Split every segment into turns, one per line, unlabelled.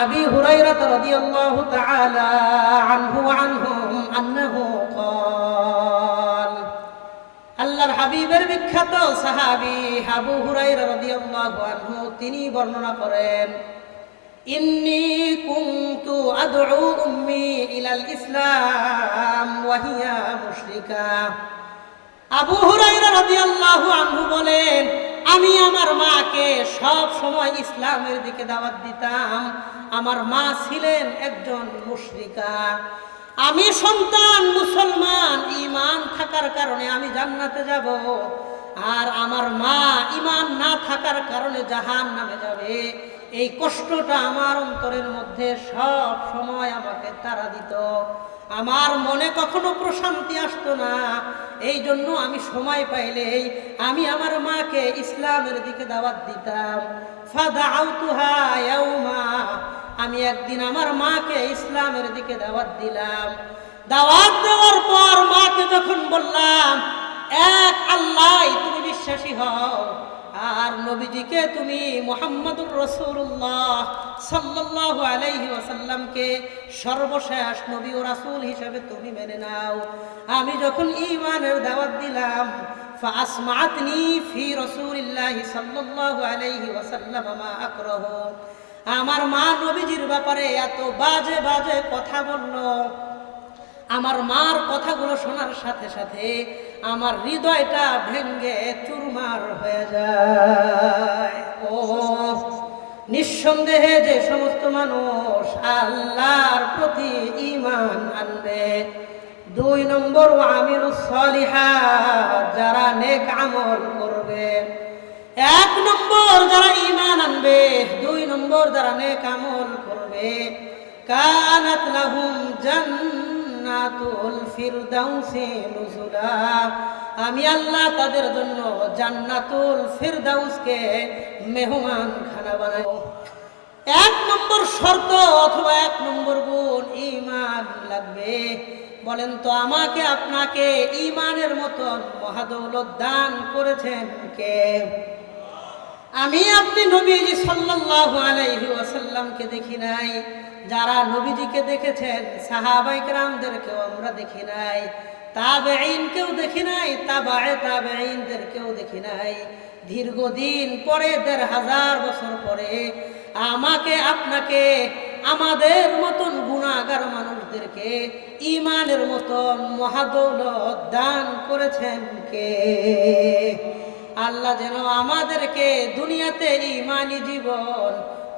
أبي هريرة رضي الله تعالى عنه وعنهم أنه قال আল্লাহর হাবিবের বিখ্যাত সাহাবী আবু হুরাইরা রাদিয়াল্লাহু আনহু তিনি বর্ণনা করেন ইন্নী কুনতু আদউ উম্মি ইলাল ইসলাম ওয়া হিয়া মুশরিকা আবু হুরাইরা রাদিয়াল্লাহু আনহু বলেন আমি আমার মাকে সব সময় ইসলামের দিকে দাওয়াত দিতাম আমার মা ছিলেন একজন মুশরিকা। আমি সন্তান মুসলমান ইমান থাকার কারণে আমি জান্নাতে যাব। আর আমার মা ঈমান না থাকার কারণে জাহান নামে যাবে। এই কষ্টটা আমার অন্তরের মধ্যে সব সময় আমাকে তারা দিত। আমার মনে কখনো প্রশান্তি আসতো না। এই জন্য আমি সময় পাইলেই আমি আমার মাকে ইসলামের দিকে দাওয়াত দিতাম। ফাদা আউতুহা ইয়াউমা। আমি একদিন আমার মাকে ইসলামের দিকে দাওয়াত দিলাম দাওয়াত দেওয়ার পর মাকে যখন বললাম এক আল্লাহ তুমি বিশ্বাসী হও আর নবীজিকে তুমি মোহাম্মদুর রসুল্লাহ সাল্লাল্লাহু আলাইহি ওয়াসাল্লামকে সর্বশেষ নবী ও রাসূল হিসেবে তুমি মেনে নাও আমি যখন ঈমানের দাওয়াত দিলাম فأسمعتني في رسول الله صلى الله عليه وسلم ما أكره আমার মা নবীজির ব্যাপারে এত বাজে বাজে কথা বলল। আমার মার কথাগুলো শোনার সাথে সাথে আমার হৃদয়টা ভেঙ্গে চুরমার হয়ে যায়। ও, নিঃসন্দেহে যে সমস্ত মানুষ আল্লাহর প্রতি ঈমান আনবে, দুই নম্বর আমির সলিহা যারা নেক আমল করবে। এক নম্বর যারা ইমান আনবে, দুই নম্বর যারা নেক আমল করবে। কানাত লাহুম জান্নাতুল ফিরদাউসি নুজুলা। আমি আল্লাহ তাদের জন্য জান্নাতুল ফিরদাউসকে মেহমান খানা বানাই এক নম্বর শর্ত অথবা এক নম্বর গুণ ইমান লাগবে। বলেন তো, আমাকে আপনাকে ইমানের মতন মহাদৌলত দান করেছেন কে? আমি আপনি নবীজি সাল্লাল্লাহু আলাইহি ওয়াসাল্লামকে দেখি নাই। যারা নবীজিকে দেখেছেন সাহাবাই কেরামদেরকেও আমরা দেখি নাই। তাবেঈনকেও দেখি নাই, তাবায়ে তাবেঈনদেরকেও দেখি নাই। দীর্ঘদিন পরে, দেড় হাজার বছর পরে আমাকে, আপনাকে, আমাদের মতন গুণাগার মানুষদেরকে ইমানের মতন মহাদৌলত দান করেছেন কে? আল্লাহ যেন আমাদেরকে দুনিয়াতে ইমানি জীবন,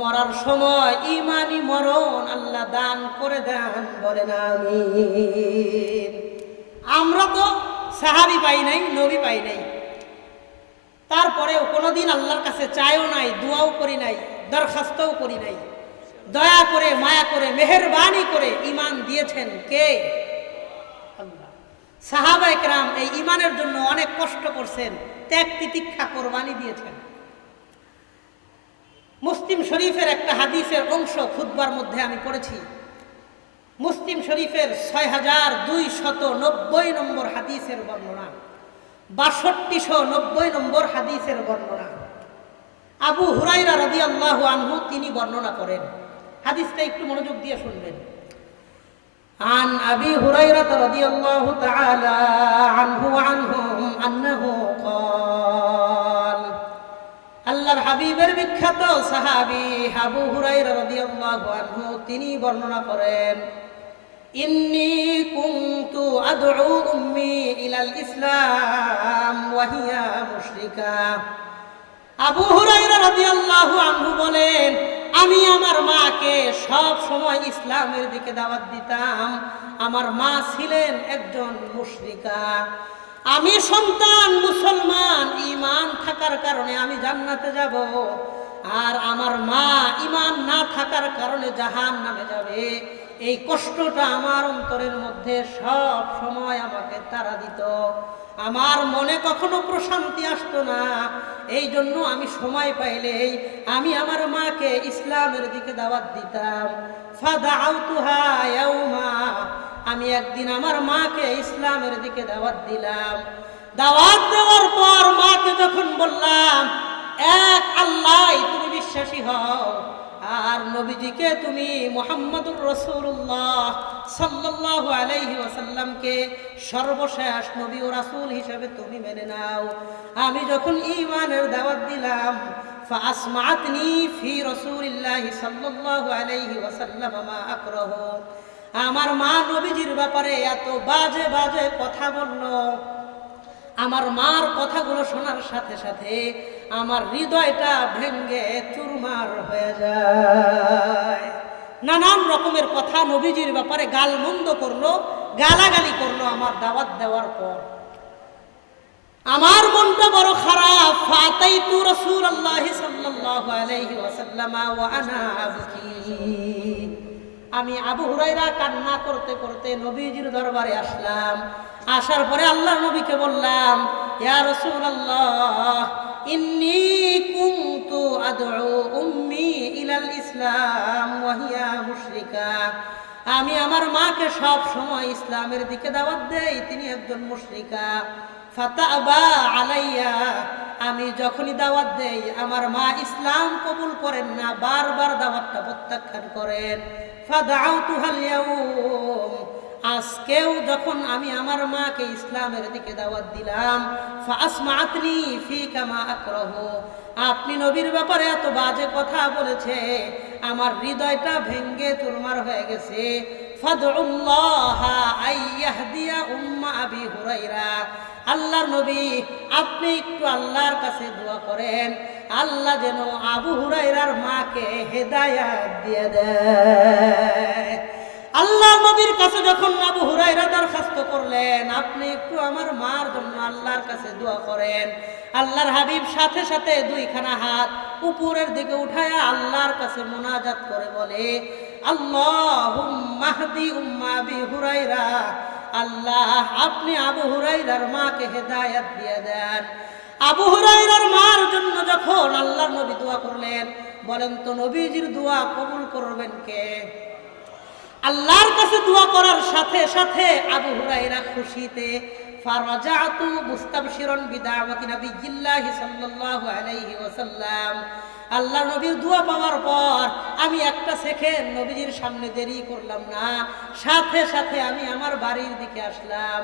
মরার সময় ইমানি মরণ আল্লাহ দান করে দেন বলেন আমি আমরা তো সাহাবি পাই নাই, নবী পাই নাই। তারপরেও কোনোদিন আল্লাহর কাছে চাইও নাই, দোয়াও করি নাই, দরখাস্তও করি নাই। দয়া করে, মায়া করে, মেহরবানি করে ইমান দিয়েছেন কে? সাহাবা একরাম এই ইমানের জন্য অনেক কষ্ট করছেন, ত্যাগ তিতিক্ষা কোরবানি দিয়েছেন। মুসলিম শরীফের একটা হাদিসের অংশ খুদ্বার মধ্যে আমি পড়েছি। মুসলিম শরীফের ছয় হাজার দুই শত নব্বই নম্বর হাদিসের বর্ণনা বাষট্টিশো নব্বই নম্বর হাদিসের বর্ণনা। আবু হুরাইরা রাদি আল্লাহ আনহু তিনি বর্ণনা করেন। হাদিসটা একটু মনোযোগ দিয়ে শুনবেন। عن أبي هريرة رضي الله تعالى عنه وعنهم أنه قال আল্লাহর হাবিবের বিখ্যাত সাহাবী আবু হুরাইরা রাদিয়াল্লাহু আনহু তিনি বর্ণনা করেন ইন্নী কুনতু আদউ উম্মি ইলাল ইসলাম ওয়া হিয়া মুশরিকা আবু হুরাইরা রাদিয়াল্লাহু আনহু বলেন আমি আমার মাকে সব সময় ইসলামের দিকে দাওয়াত দিতাম। আমার মা ছিলেন একজন মুশরিকা। আমি সন্তান মুসলমান ইমান থাকার কারণে আমি জান্নাতে যাব। আর আমার মা ইমান না থাকার কারণে জাহান নামে যাবে। এই কষ্টটা আমার অন্তরের মধ্যে সব সময় আমাকে তারা দিত। আমার মনে কখনো প্রশান্তি আসতো না। এই জন্য আমি সময় পাইলেই আমি আমার মাকে ইসলামের দিকে দাওয়াত দিতাম। আমি একদিন আমার মাকে ইসলামের দিকে দাওয়াত দিলাম। দাওয়াত দেওয়ার পর মাকে যখন বললাম, এক আল্লাহ, তুমি বিশ্বাসী হও। আর নবীজিকে তুমি মোহাম্মদুর রসুল্লাহ সাল্লাহ আলাইহি ওয়াসাল্লামকে সর্বশেষ নবী ও রাসুল হিসেবে তুমি মেনে নাও। আমি যখন ইমানের দাওয়াত দিলাম ফাসমাতনি ফি রসুলিল্লাহ সাল্লাহ আলাইহি ওয়াসাল্লাম মা আক্রহ। আমার মা নবীজির ব্যাপারে এত বাজে বাজে কথা বলল। আমার মার কথাগুলো শোনার সাথে সাথে আমার হৃদয়টা ভেঙ্গে চুরমার হয়ে যায়। নানান রকমের কথা নবীজির ব্যাপারে গাল মন্দ করল, গালাগালি করল আমার দাওয়াত দেওয়ার পর। আমার মনটা বড় খারাপ। ফাতাইতু রাসূলুল্লাহ সাল্লাল্লাহু আলাইহি ওয়াসাল্লাম ওয়া আনা আবকি। আমি আবু হুরাইরা কান্না করতে করতে নবীজির দরবারে আসলাম। আসার পরে আল্লাহ নবীকে বললাম, ইয়া রাসূলুল্লাহ কুনতু আদউ উম্মি ইলাল ইসলাম ওয়া হিয়া মুশরিকা। আমি আমার মাকে সব সময় ইসলামের দিকে দাওয়াত দেই, তিনি একজন মুশরিকা। ফাতাবা আলাইয়া, আমি যখনই দাওয়াত দেই, আমার মা ইসলাম কবুল করেন না, বারবার দাওয়াতটা প্রত্যাখ্যান করেন। ফাদাউতুহাল ইয়াউম আজকেও যখন আমি আমার মাকে ইসলামের দিকে দাওয়াত দিলাম ফাসমাতনি ফি কামা আক্রহ, আপনি নবীর ব্যাপারে এত বাজে কথা বলেছে, আমার হৃদয়টা ভেঙ্গে চুরমার হয়ে গেছে। আল্লাহর নবী, আপনি একটু আল্লাহর কাছে দোয়া করেন, আল্লাহ যেন আবু হুরাইরার মাকে হেদায়াত দিয়ে দেয়। আল্লাহ নবীর কাছে যখন আবু হুরাইরা দরখাস্ত করলেন, আপনি একটু আমার মার জন্য আল্লাহর কাছে দোয়া করেন। আল্লাহর হাবিব সাথে সাথে দুইখানা হাত উপরের দিকে উঠায়া আল্লাহর কাছে মোনাজাত করে বলে আল্লাহ মাহদি উম্মা হুরাইরা আল্লাহ, আপনি আবু হুরাইরার মাকে হেদায়াত দিয়ে দেন। আবু হুরাইরার মার জন্য যখন আল্লাহর নবী দোয়া করলেন, বলেন তো নবীজির দোয়া কবুল করবেন কে? আল্লাহর কাছে দোয়া করার সাথে সাথে আবু হুরাইরা খুশিতে, ফারাজাতু মুস্তাবশিরান বিদাওয়াতি নবিয়্যিল্লাহি সাল্লাল্লাহু আলাইহি ওয়াসাল্লাম। আল্লাহ নবীর দোয়া পাওয়ার পর আমি একটা সেকেন্ড নবীজির সামনে দেরি করলাম না। সাথে সাথে আমি আমার বাড়ির দিকে আসলাম।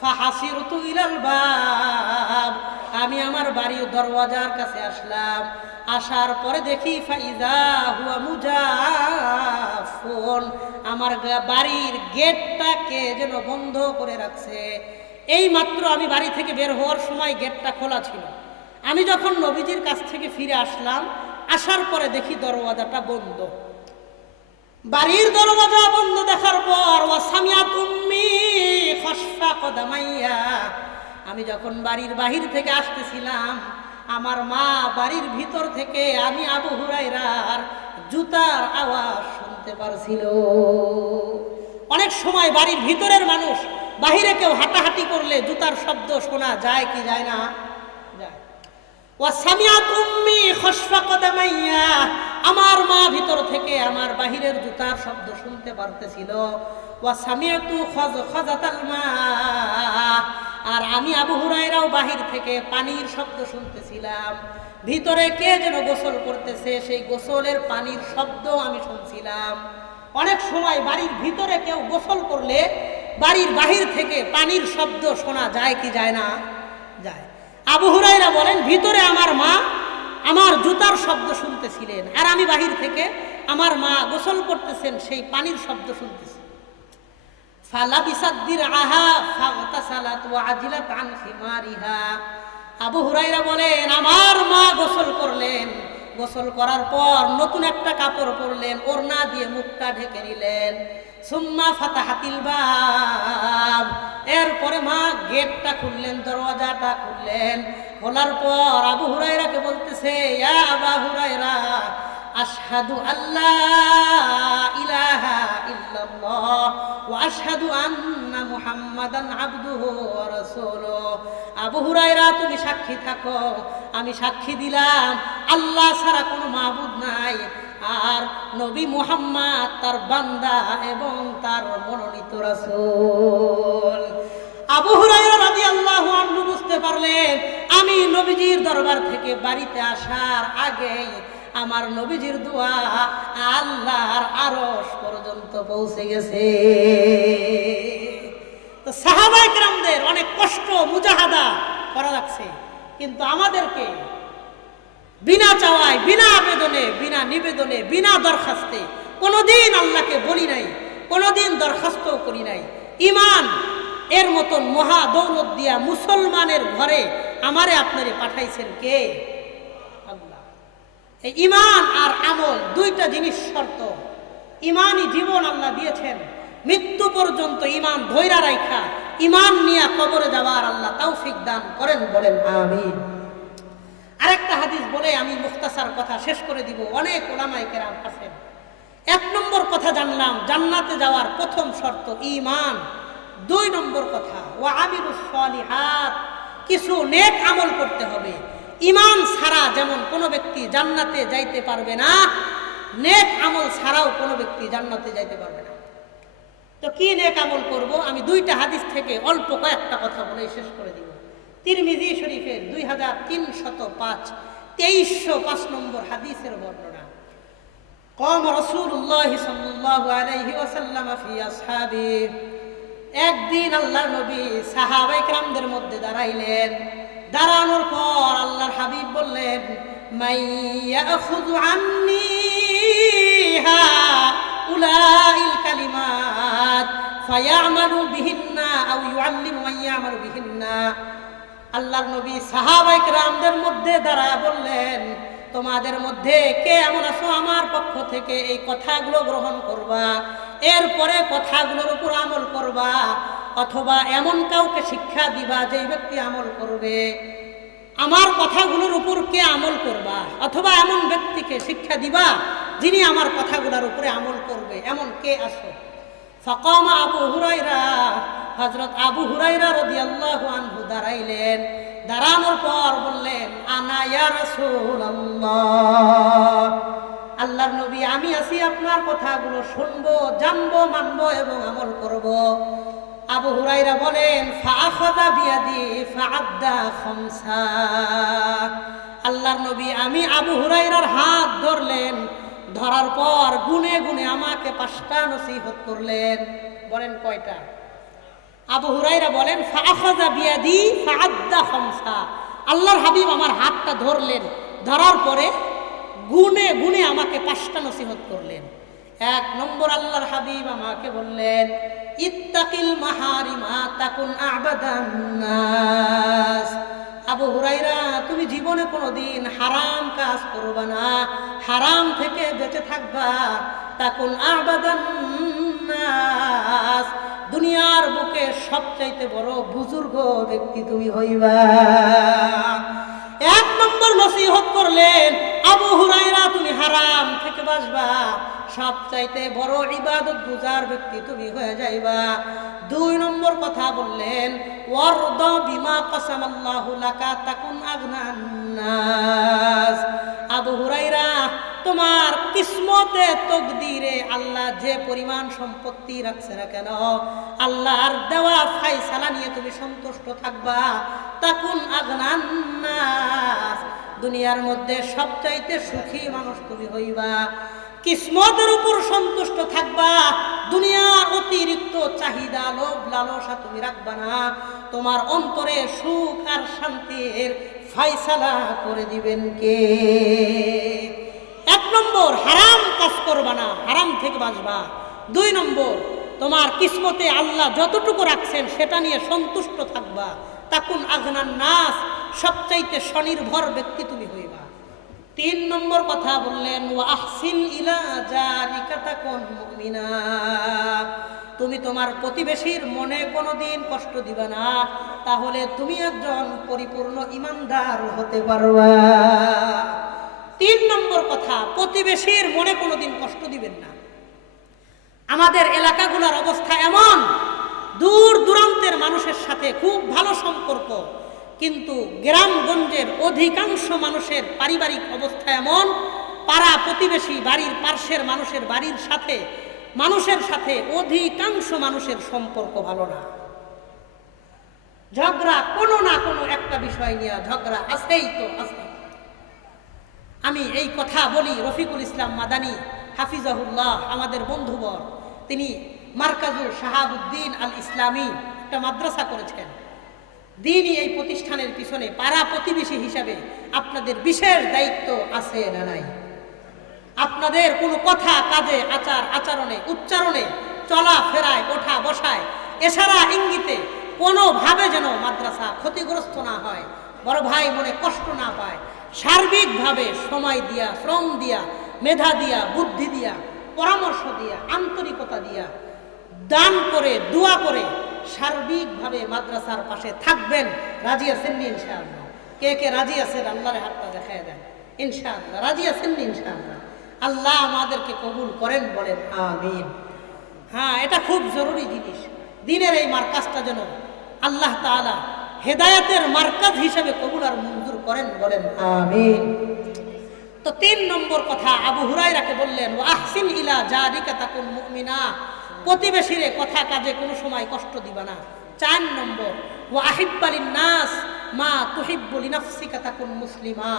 ফাহাসিরতু ইলাল বাব। আমি আমার বাড়ির দরওয়াজার কাছে আসলাম। আসার পরে দেখি ফাইদা হুয়া মুজাফুন আমার বাড়ির গেটটাকে যেন বন্ধ করে রাখছে। এই মাত্র আমি বাড়ি থেকে বের হওয়ার সময় গেটটা খোলা ছিল। আমি যখন নবীজির কাছ থেকে ফিরে আসলাম, আসার পরে দেখি দরওয়াজাটা বন্ধ। বাড়ির দরওয়াজা বন্ধ দেখার পর, ওয়াসামিয়া তুমি আমি যখন বাড়ির বাহির থেকে আসতেছিলাম, আমার মা বাড়ির ভিতর থেকে আমি আবু হুরাইরার জুতার আওয়াজ শুনতে পারছিল। অনেক সময় বাড়ির ভিতরের মানুষ বাহিরে কেউ হাঁটাহাঁটি করলে জুতার শব্দ শোনা যায় কি যায় না? আমার মা ভিতর থেকে আমার বাহিরের জুতার শব্দ শুনতে পারতেছিল। আর আমি আবু হুরাইরাও বাহির থেকে পানির শব্দ শুনতেছিলাম। ভিতরে কে যেন গোসল করতেছে, সেই গোসলের পানির শব্দ আমি শুনছিলাম। অনেক সময় বাড়ির ভিতরে কেউ গোসল করলে বাড়ির বাহির থেকে পানির শব্দ শোনা যায় কি যায় না? যায়। আবু হুরাইরা বলেন, ভিতরে আমার মা আমার জুতার শব্দ শুনতেছিলেন আর আমি বাহির থেকে আমার মা গোসল করতেছেন, সেই পানির শব্দ শুনতেছি। ফালা বিসাদ্দির আহা ফাগতাসালাত ওয়া আজিলাত আন খিমারিহা। আবু হুরাইরা বলেন, আমার মা গোসল করলেন। গোসল করার পর নতুন একটা কাপড় পরলেন, ওড়না দিয়ে মুখটা ঢেকে নিলেন। সুম্মা ফাতাহাতিল বাব। এরপরে মা গেটটা খুললেন, দরওয়াজাটা খুললেন। খোলার পর আবু হুরাইরাকে বলতেছে আবা হুরাইরা আশহাদু আল্লাহ ইলাহা ইল্লাল্লাহ ওয়া আন্না মুহাম্মাদান আবদুহু ওয়া রাসূলুহু। আবু হুরায়রা, তুমি সাক্ষী থাকো। আমি সাক্ষী দিলাম, আল্লাহ ছাড়া কোনো মাবুদ নাই। আর নবী মুহাম্মদ তার বান্দা এবং তার মনোনীত রাসূল। আবু হুরায়রা রাদিয়াল্লাহু আনহু বুঝতে পারলেন, আমি নবীজির দরবার থেকে বাড়িতে আসার আগেই আমার নবীজির দোয়া আল্লাহ পৌঁছে গেছে। তো সাহাবাই কেরামদের অনেক কষ্ট, মুজাহাদা করা লাগছে। কিন্তু আমাদেরকে বিনা চাওয়ায়, বিনা আবেদনে, বিনা নিবেদনে, বিনা দরখাস্তে কোনোদিন আল্লাহকে বলি নাই, কোনোদিন দরখাস্ত করি নাই। ইমান এর মতন মহা দৌলত দিয়া মুসলমানের ঘরে আমারে আপনারে পাঠাইছেন কে? এই ইমান আর আমল দুইটা জিনিস শর্ত। ইমানই জীবন আল্লাহ দিয়েছেন। মৃত্যু পর্যন্ত ইমান ধৈরা রাইখা ইমান নিয়ে কবরে যাওয়ার আল্লাহ তৌফিক দান করেন বলেন, আমিন। আরেকটা হাদিস বলে আমি মুখতাসার কথা শেষ করে দিব, অনেক ওলামাই কেরাম আছেন। এক নম্বর কথা জানলাম, জান্নাতে যাওয়ার প্রথম শর্ত ইমান দুই নম্বর কথা ও আমিরুস সলিহাত, কিছু নেক আমল করতে হবে। ইমান ছাড়া যেমন কোনো ব্যক্তি জান্নাতে যাইতে পারবে না, নেক আমল ছাড়াও কোনো ব্যক্তি জান্নাতে যাইতে পারবে না। তো কি নেক আমল করব? আমি দুইটা হাদিস থেকে অল্প কয়েকটা কথা বলে শেষ করে দিব। তিরমিজি শরীফের দুই হাজার তিনশত পাঁচ, তেইশশো পাঁচ নম্বর হাদিসের বর্ণনা। কম রসুল্লাহ আলাইহি ওয়াসাল্লাম ফি আসহাবি। একদিন আল্লাহ নবী সাহাবাইকরামদের মধ্যে দাঁড়াইলেন। দাঁড়ানোর পর আল্লাহর হাবিব বললেন আল্লাহর নবী সাহাবাইক রামদের মধ্যে দাঁড়া বললেন, তোমাদের মধ্যে কে এমন আছো আমার পক্ষ থেকে এই কথাগুলো গ্রহণ করবা, এরপরে কথাগুলোর উপর আমল করবা অথবা এমন কাউকে শিক্ষা দিবা যে ব্যক্তি আমল করবে। আমার কথাগুলোর উপর কে আমল করবা? অথবা এমন ব্যক্তিকে শিক্ষা দিবা যিনি আমার কথাগুলোর উপরে আমল করবে। এমন কে আসো ফকামা আবু হুরাইরা হজরত আবু হুরাইরা রাদিয়াল্লাহু আনহু দাঁড়াইলেন। দাঁড়ানোর পর বললেন, আনা ইয়া রাসূলুল্লাহ। আল্লাহর নবী, আমি আছি আপনার কথাগুলো শুনব, জানব, মানবো এবং আমল করব। আবু হুরাইরা বলেন আল্লাহর নবী, আমি আবু হুরাইরার হাত ধরলেন, ধরার পর গুনে গুনে আমাকে পাঁচটা নসিহত করলেন। বলেন কয়টা? আবু হুরাইরা বলেন, ফাআখাযা বিয়াদি ফাআদ্দা খামসা। আল্লাহর হাবিব আমার হাতটা ধরলেন, ধরার পরে গুনে গুনে আমাকে পাঁচটা নসিহত করলেন। এক নম্বর আল্লাহর হাবিব আমাকে বললেন, ইত্তাকিল মাহারিমা তাকুন আবাদান নাস। আবু হুরাইরা তুমি জীবনে কোনোদিন হারাম কাজ করবা না, হারাম থেকে বেঁচে থাকবা। তাকুন আবাদান্নাস দুনিয়ার বুকে সবচাইতে বড় বুজুর্গ ব্যক্তি তুমি হইবা। এক নম্বর নসিহত করলেন, আবু হুরাইরা তুমি হারাম থেকে বাসবা সব চাইতে বড় ইবাদত গুজার ব্যক্তি তুমি হয়ে যাইবা। দুই নম্বর কথা বললেন, ওয়ারদ বিমা কাসামাল্লাহু লাকা তাকুন আগনান নাস আবু হুরাইরা তোমার কিসমতে তকদিরে আল্লাহ যে পরিমাণ সম্পত্তি রাখছে না কেন? আল্লাহর দেওয়া ফাইসালা নিয়ে তুমি সন্তুষ্ট থাকবা। তাকুন আগনান দুনিয়ার মধ্যে সবচাইতে সুখী মানুষ তুমি হইবা। কিসমতের উপর সন্তুষ্ট থাকবা। দুনিয়ার অতিরিক্ত চাহিদা, লোভ, লালসা তুমি রাখবা না। তোমার অন্তরে সুখ আর শান্তির ফাইসালা করে দিবেন কে? নম্বর, হারাম কাজ করবা না, হারাম থেকে বাঁচবা। দুই নম্বর, তোমার কিসমতে আল্লাহ যতটুকু রাখছেন, সেটা নিয়ে সন্তুষ্ট থাকবা। তাকুন আগনার নাস, সবচাইতে স্বনির্ভর ব্যক্তি তুমি হইবা। তিন নম্বর কথা বললেন ও আহসিন ইলা তুমি তোমার প্রতিবেশীর মনে কোনোদিন কষ্ট দিবা না, তাহলে তুমি একজন পরিপূর্ণ ইমানদার হতে পারবা। তিন নম্বর কথা, প্রতিবেশীর মনে কোনোদিন কষ্ট দিবেন না। আমাদের এলাকাগুলোর অবস্থা এমন, দূর দূরান্তের মানুষের সাথে খুব ভালো সম্পর্ক, কিন্তু গ্রামগঞ্জের অধিকাংশ মানুষের পারিবারিক অবস্থা এমন, পাড়া প্রতিবেশী বাড়ির পার্শ্বের মানুষের বাড়ির সাথে, মানুষের সাথে অধিকাংশ মানুষের সম্পর্ক ভালো না। ঝগড়া কোনো না কোনো একটা বিষয় নিয়ে ঝগড়া আছেই তো আছে আমি এই কথা বলি রফিকুল ইসলাম মাদানি, হাফিজাহুল্লাহ, আমাদের বন্ধুবর। তিনি মার্কাজুল শাহাবুদ্দিন আল ইসলামী একটা মাদ্রাসা করেছেন। দিনই এই প্রতিষ্ঠানের পিছনে পাড়া প্রতিবেশী হিসাবে আপনাদের বিশেষ দায়িত্ব আছে না নাই? আপনাদের কোনো কথা কাজে, আচার, আচরণে, উচ্চারণে চলা ফেরায় ওঠা বসায়, এছাড়া ইঙ্গিতে কোনোভাবে যেন মাদ্রাসা ক্ষতিগ্রস্ত না হয়, বড় ভাই মনে কষ্ট না পায় সার্বিকভাবে সময় দিয়া, শ্রম দিয়া, মেধা দিয়া, বুদ্ধি দিয়া, পরামর্শ দিয়া, আন্তরিকতা দিয়া দান করে, দোয়া করে সার্বিকভাবে মাদ্রাসার পাশে থাকবেন। রাজি আছেন ইনশাআল্লাহ? কে কে রাজি আছেন? আল্লাহর হাতটা দেখায় দেন। ইনশাআল্লাহ, রাজি আছেন ইনশাআল্লাহ? আল্লাহ আমাদেরকে কবুল করেন, বলেন আমিন। হ্যাঁ এটা খুব জরুরি জিনিস। দিনের এই মার্কাজটা যেন আল্লাহ তাআলা হেদায়েতের মার্কাজ হিসেবে কবুল আর মঞ্জুর করেন বলেন। আমিন। তো তিন নম্বর কথা আবু হুরাইরাকে বললেন ও আহসিন ইলা জারিকা তাকুন মুমিনা। প্রতিবেশীরে কথা কাজে কোনো সময় কষ্ট দিবা না। চার নম্বর ও আহিব্বালিন নাস মা তুহিব্বুলি নাফসিকা তাকুন মুসলিমা।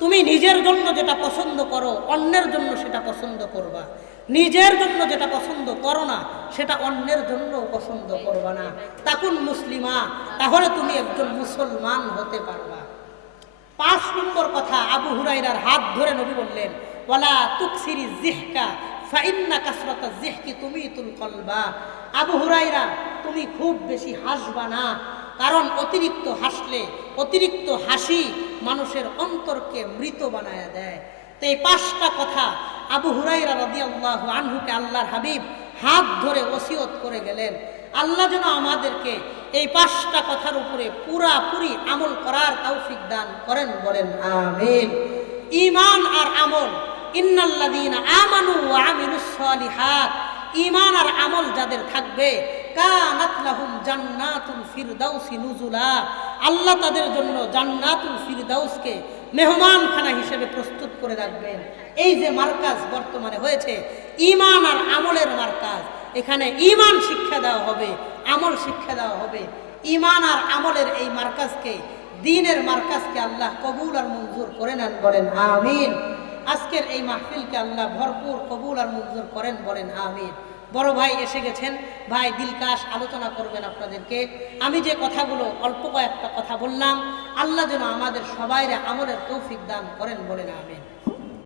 তুমি নিজের জন্য যেটা পছন্দ করো, অন্যের জন্য সেটা পছন্দ করবা। নিজের জন্য যেটা পছন্দ করো না, সেটা অন্যের জন্য পছন্দ করবা না। তাকুন মুসলিমা, তাহলে তুমি একজন মুসলমান হতে পারবা। পাঁচ নম্বর কথা, আবু হুরাইরার হাত ধরে নবী বললেন, ওয়ালা তুকসিরি জিহকা ফাইন্না কাসরাতা জিহকি তুমি তুল কলবা। আবু হুরাইরা তুমি খুব বেশি হাসবা না। কারণ অতিরিক্ত হাসলে অতিরিক্ত হাসি মানুষের অন্তরকে মৃত বানায়া দেয়। তো এই পাঁচটা কথা আবু হুরাইরা রাদিয়াল্লাহু আনহুকে আল্লাহর হাবিব হাত ধরে ওসিয়ত করে গেলেন। আল্লাহ যেন আমাদেরকে এই পাঁচটা কথার উপরে পুরাপুরি আমল করার তৌফিক দান করেন, বলেন আমিন। ঈমান আর আমল, ইন্নাল্লাযীনা আমানু ওয়া আমিলুস সালিহাত। ঈমান আর আমল যাদের থাকবে আল্লাহ তাদের জন্য জান্নাতুল ফিরদাউসকে হিসেবে প্রস্তুত করে রাখবেন। এই যে মার্কাজ বর্তমানে হয়েছে, ঈমান আর আমলের মার্কাজ, এখানে ঈমান শিক্ষা দেওয়া হবে, আমল শিক্ষা দেওয়া হবে। ঈমান আর আমলের এই মার্কাজকে, দিনের মার্কাজকে আল্লাহ কবুল আর মঞ্জুর করে নেন বলেন, আমিন। আজকের এই মাহফিলকে আল্লাহ ভরপুর কবুল আর মঞ্জুর করেন বলেন, আমিন। বড় ভাই এসে গেছেন, ভাই, দিলকাশ, আলোচনা করবেন আপনাদেরকে। আমি যে কথাগুলো অল্প কয়েকটা কথা বললাম, আল্লাহ যেন আমাদের সবাইরে আমলের তৌফিক দান করেন বলে না, আমিন।